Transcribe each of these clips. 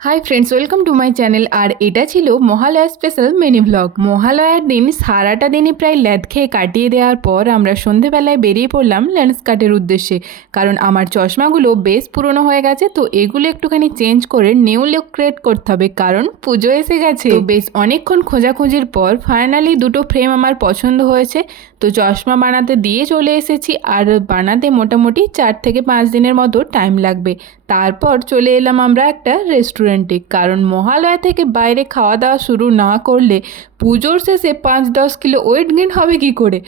High friends, welcome to my channel. আর এটা ছিল মহালয়া স্পেশাল মিনি ভ্লগ। মহালয়ার দিন সারাটা দিনই প্রায় ল্যাদ খেয়ে কাটিয়ে দেওয়ার পর আমরা সন্ধেবেলায় বেরিয়ে পড়লাম লেন্স কাটের উদ্দেশ্যে। কারণ আমার চশমাগুলো বেশ পুরনো হয়ে গেছে, তো এগুলো একটুখানি চেঞ্জ করে নিউ লুক ক্রিয়েট করতে হবে, কারণ পুজো এসে গেছে। তো বেশ অনেকক্ষণ খোঁজাখুঁজির পর ফাইনালি দুটো ফ্রেম আমার পছন্দ হয়েছে, তো চশমা বানাতে দিয়ে চলে এসেছি। আর বানাতে মোটামুটি 4 থেকে 5 দিনের মতো টাইম লাগবে। তারপর চলে এলাম আমরা একটা রেস্টুরেন্টে, কারণ মহালয়া থেকে বাইরে খাওয়া দাওয়া শুরু না করলে পুজোর শেষে 5-10 কিলো ওয়েট গেইন হবে কি করে।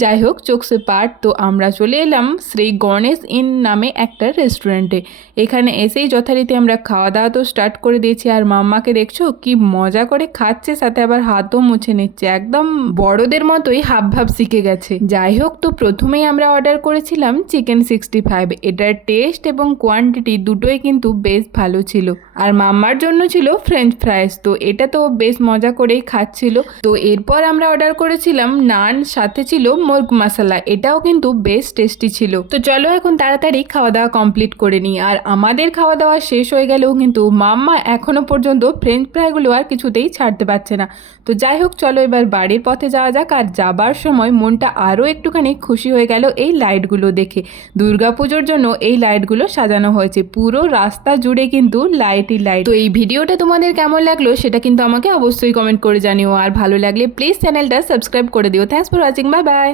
যাই হোক, চোখসে পাট, তো আমরা চলে এলাম শ্রী গণেশ ইন নামে একটা রেস্টুরেন্টে। এখানে এসেই যথারীতি আমরা খাওয়া দাওয়া তো স্টার্ট করে দিয়েছি। আর মাম্মাকে দেখছো কি মজা করে খাচ্ছে, সাথে আবার হাতও মুছে নিচ্ছে, একদম বড়দের মতোই হাব ভাব শিখে গেছে। যাই হোক, তো প্রথমেই আমরা অর্ডার করেছিলাম চিকেন 65। এটার টেস্ট এবং কোয়ান্টিটি দুটোই কিন্তু বেশ ভালো ছিল। আর মাম্মার জন্য ছিল ফ্রেঞ্চ ফ্রাইস, তো এটা তো বেশ মজা করেই খাচ্ছিল। তো এরপর আমরা অর্ডার করেছিলাম নান, সাথে ছিল মুর্গ মশলা, এটাও কিন্তু বেশ টেস্টি ছিল। তো চলো এখন তাড়াতাড়ি খাওয়া দাওয়া কমপ্লিট করে নিই। আর আমাদের খাওয়া দাওয়া শেষ হয়ে গেলেও কিন্তু মাম্মা এখনো পর্যন্ত ফ্রেঞ্চ ফ্রাইগুলো আর কিছুতেই ছাড়তে পারছে না। তো যাই হোক, চলো এবার বাড়ির পথে যাওয়া যাক। আর যাবার সময় মনটা আরও একটুখানি খুশি হয়ে গেল এই লাইটগুলো দেখে। দুর্গাপুজোর জন্য এই লাইটগুলো সাজানো হয়েছে, পুরো রাস্তা জুড়ে কিন্তু লাইটই লাইট। তো এই ভিডিওটা তোমাদের কেমন লাগলো সেটা কিন্তু আমাকে অবশ্যই কমেন্ট করে জানিও। আর ভালো লাগলে প্লিজ চ্যানেলটা সাবস্ক্রাইব করে দিও। Thanks for watching, bye bye.